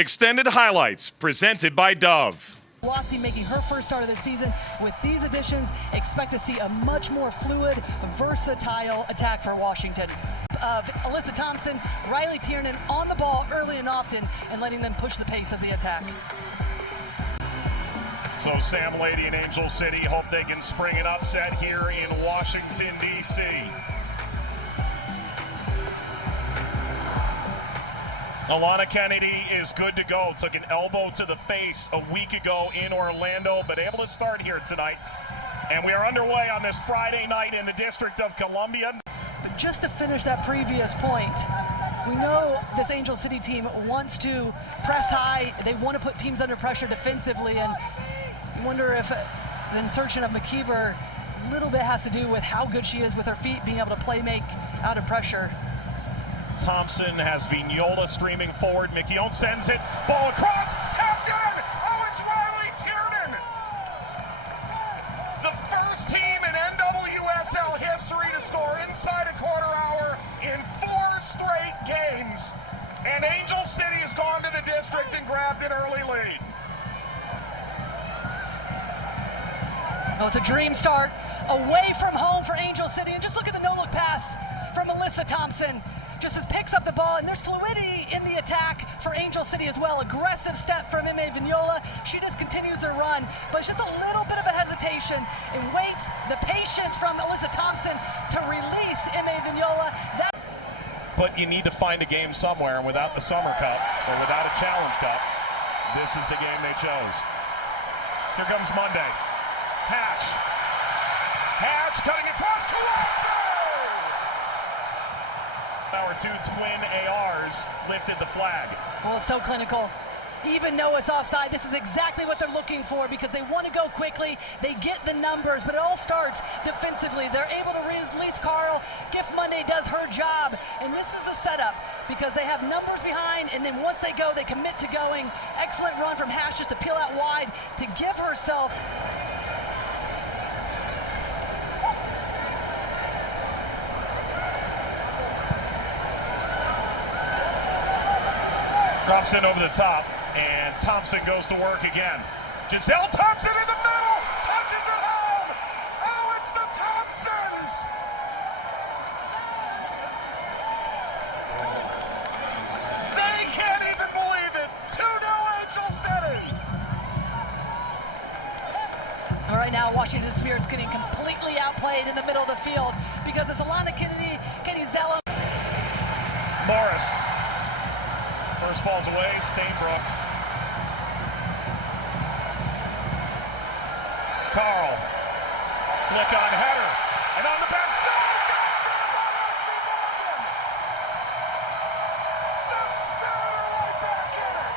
Extended highlights presented by Dove. Kuwasi making her first start of the season. With these additions, expect to see a much more fluid, versatile attack for Washington. Of Alyssa Thompson, Riley Tiernan on the ball early and often and letting them push the pace of the attack. So Sam Lady and Angel City hope they can spring an upset here in Washington, D.C. Alana Kennedy is good to go. Took an elbow to the face a week ago in Orlando, but able to start here tonight. And we are underway on this Friday night in the District of Columbia. But just to finish that previous point, we know this Angel City team wants to press high. They want to put teams under pressure defensively, and you wonder if the insertion of McKeever a little bit has to do with how good she is with her feet, being able to play make out of pressure. Thompson has Vignola streaming forward. McKeown sends it. Ball across. Tapped in. Oh, it's Riley Tiernan. The first team in NWSL history to score inside a quarter hour in 4 straight games. And Angel City has gone to the district and grabbed an early lead. Oh, it's a dream start away from home for Angel City. And just look at the no-look pass from Alyssa Thompson. Just as picks up the ball, and there's fluidity in the attack for Angel City as well. Aggressive step from M.A. Vignola. She just continues her run, but it's just a little bit of a hesitation and waits. The patience from Alyssa Thompson to release M.A. Vignola. But you need to find a game somewhere, and without the Summer Cup, or without a Challenge Cup, this is the game they chose. Here comes Monday. Hatch cutting across. Kuwasi! Our 2 twin ARs lifted the flag. Well, it's so clinical. Even though it's offside, this is exactly what they're looking for because they want to go quickly. They get the numbers, but it all starts defensively. They're able to release Carl. Gift Monday does her job, and this is the setup because they have numbers behind, and then once they go, they commit to going. Excellent run from Hash just to peel out wide to give herself. Drops in over the top, and Thompson goes to work again. Giselle Thompson in the middle, touches it home. Oh, it's the Thompsons. They can't even believe it. 2-0 Angel City. All right, now Washington Spirit's getting completely outplayed in the middle of the field because it's Alana Kennedy, Katie Zella. Morris. First ball's away, Stainbrook. Carl. Flick on header. And on the backside, Ashley Morgan! The Spirit are right back in it!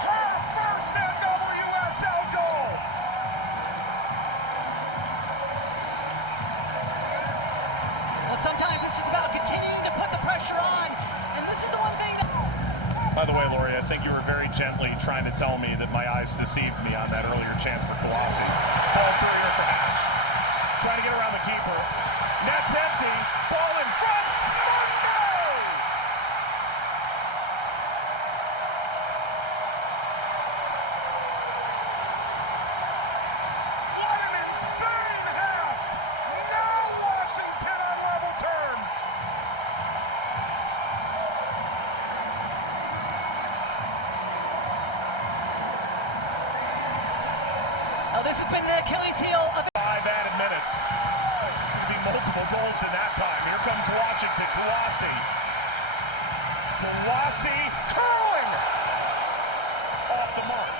Her first NWSL goal! Sometimes it's just about continuing to put the pressure on, and this is the one thing that... By the way, Lori, I think you were very gently trying to tell me that my eyes deceived me on that earlier chance for Kuwasi. Ball through here for Hash. Trying to get around the keeper. Net's empty. Ball in front. Monday! What an insane half! Now Washington on level terms. Oh, this has been the Achilles heel of... 5 added minutes. Could be multiple goals in that time. Here comes Washington. Kuwasi curling! Off the mark.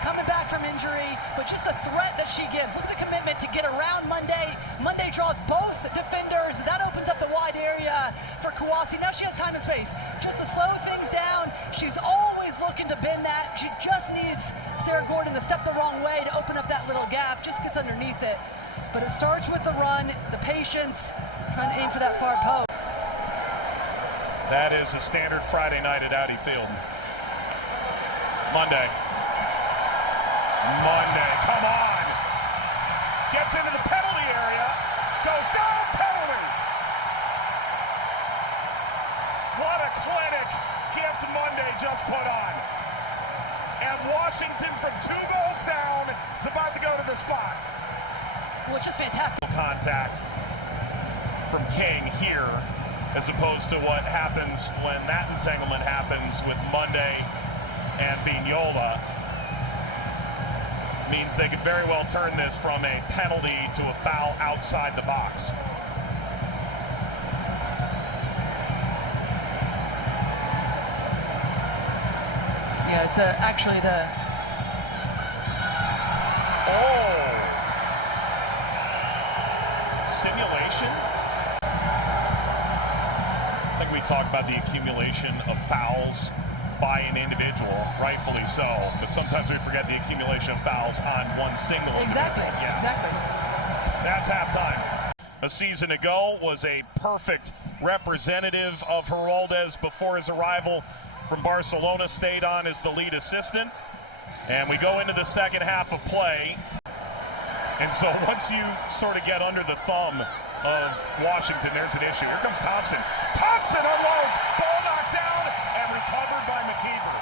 Coming back from injury, but just a threat that she gives. Look at the commitment to get around Monday. Monday draws both defenders. That opens up the wide area for Kuwasi. Now she has time and space just to slow things down. She's always looking to bend that. She just needs Sarah Gordon to step the wrong way to open up that little gap. Just gets underneath it. But it starts with the run, the patience, trying to aim for that far post. That is a standard Friday night at Audi Field. Monday, come on! Gets into the penalty area, goes down, penalty! contact from King here, as opposed to what happens when that entanglement happens with Monday and Vignola. Means they could very well turn this from a penalty to a foul outside the box. Yeah, it's actually the... Oh! Simulation? I think we talk about the accumulation of fouls by an individual, rightfully so, but sometimes we forget the accumulation of fouls on one single Exactly, individual. Yeah. exactly. That's halftime. A season ago was a perfect representative of Heroldes before his arrival from Barcelona, stayed on as the lead assistant. And we go into the second half of play. And so once you sort of get under the thumb of Washington, there's an issue. Here comes Thompson. Thompson unloads, ball knocked down and recovered by McKeever.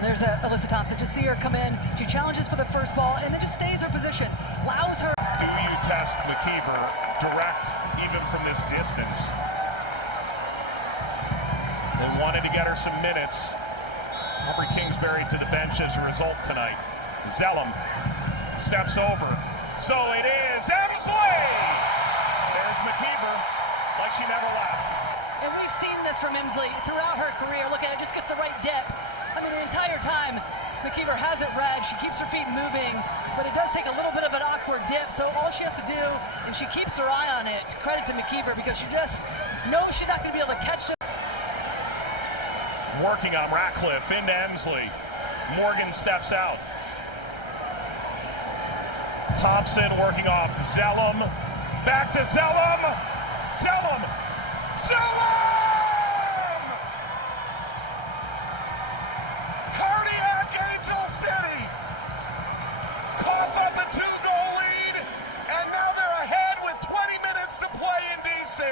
There's Alyssa Thompson. Just see her come in. She challenges for the first ball and then just stays her position. Allows her. Do you test McKeever direct even from this distance? They wanted to get her some minutes. Aubrey Kingsbury to the bench as a result tonight. Zellum steps over. So it is Emsley! There's McKeever, like she never left. And we've seen this from Emsley throughout her career. Look at it, just gets the right dip. I mean, the entire time, McKeever has it read. She keeps her feet moving, but it does take a little bit of an awkward dip. So all she has to do, and she keeps her eye on it. Credit to McKeever, because she just knows she's not going to be able to catch it. Working on Ratcliffe into Emsley. Morgan steps out. Thompson working off Zellum. Back to Zellum. Zellum. Zellum! Cardiac Angel City. Cough up a 2-goal lead. And now they're ahead with 20 minutes to play in D.C.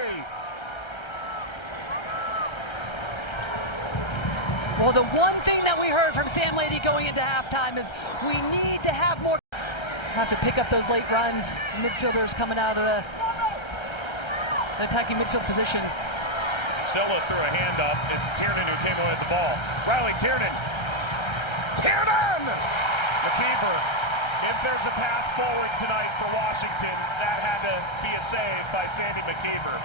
Well, the one thing that we heard from Sam Lady going into halftime is we need to have more. Have to pick up those late runs. Midfielders coming out of the attacking midfield position. Silla threw a hand up. It's Tiernan who came away with the ball. Riley Tiernan. Tiernan! McKeever. If there's a path forward tonight for Washington, that had to be a save by Sandy McKeever.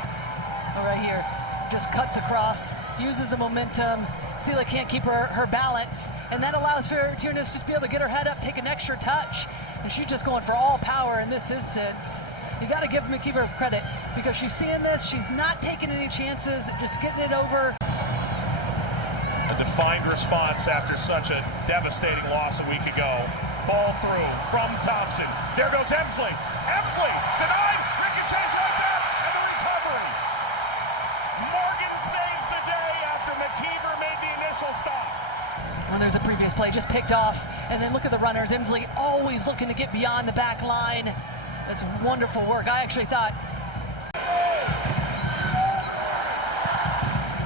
Oh, right here. Just cuts across, uses the momentum. Silla can't keep her balance, and that allows for Tiernan to just be able to get her head up, take an extra touch, and she's just going for all power in this instance. You got to give McKeever credit, because she's seeing this, she's not taking any chances, just getting it over. A defined response after such a devastating loss a week ago. Ball through from Thompson. There goes Emsley. Emsley denied. Ricochets right back, and the recovery. Morgan saves the day after McKeever made the initial stop. Well, there's a previous play just picked off, and then look at the runners. Emsley always looking to get beyond the back line. That's wonderful work. I actually thought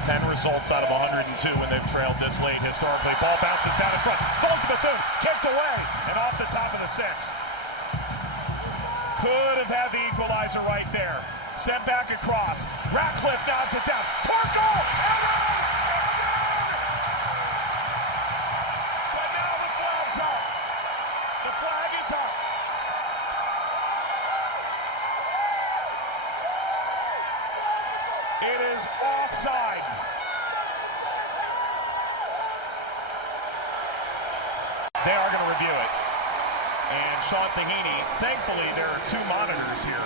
10 results out of 102 when they've trailed this late historically. Ball bounces down in front, falls to Bethune, kicked away, and off the top of the 6. Could have had the equalizer right there. Sent back across. Ratcliffe nods it down. Toward goal! But now the flag's up. The flag is up. It is offside. They are going to review it. And Sean Tahini, thankfully there are 2 monitors here.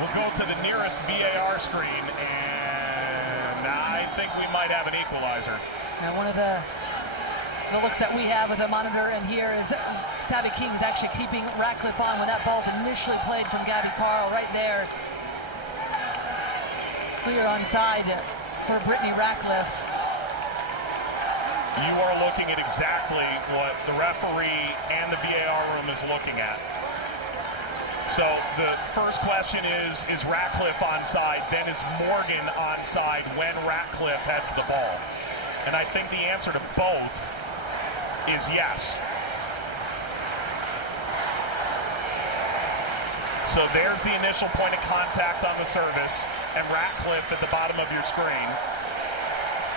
We'll go to the nearest VAR screen, and I think we might have an equalizer. now one of the looks that we have with a monitor in here is Savvy King's actually keeping Ratcliffe on when that ball initially played from Gabby Carl right there. Clear onside for Brittany Ratcliffe. You are looking at exactly what the referee and the VAR room is looking at. So the first question is Ratcliffe onside? Then is Morgan onside when Ratcliffe heads the ball? And I think the answer to both is yes. So there's the initial point of contact on the service, and Ratcliffe at the bottom of your screen.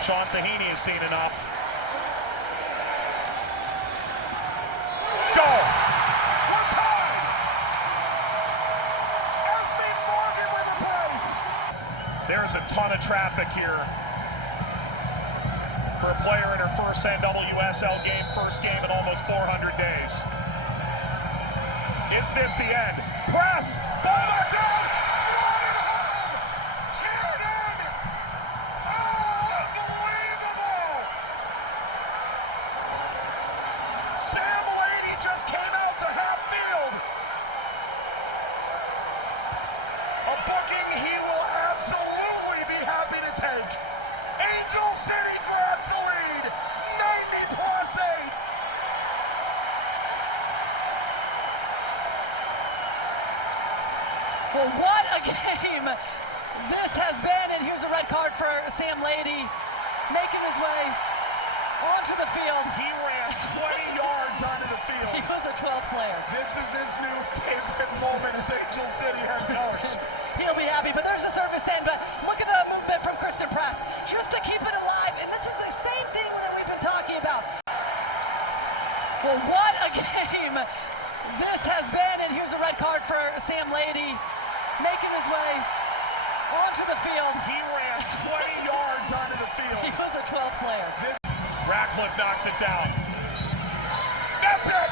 Sean Tahini has seen enough. Goal! One time! Esme Morgan with a brace! There's a ton of traffic here for a player in her first NWSL game, first game in almost 400 days. Is this the end? Press! Ball down! Slotted home! Teared in! Oh, unbelievable! Sam Lady just came out to half field. A booking he will absolutely be happy to take. Angel City grabs the lead, 90+8. Well, what a game this has been, and here's a red card for Sam Lady, making his way onto the field. He ran 20 yards onto the field. He was a 12th player. This is his new favorite moment as Angel City head coach. He'll be happy, but there's a service in, but look at the movement from Kristen Press, just to keep it alive, and this is the same thing that we've been talking about. Well, what a game this has been, and here's a red card for Sam Lady, making his way onto the field. He ran 20 yards onto the field. He was a 12th player. Ratcliffe knocks it down. That's it!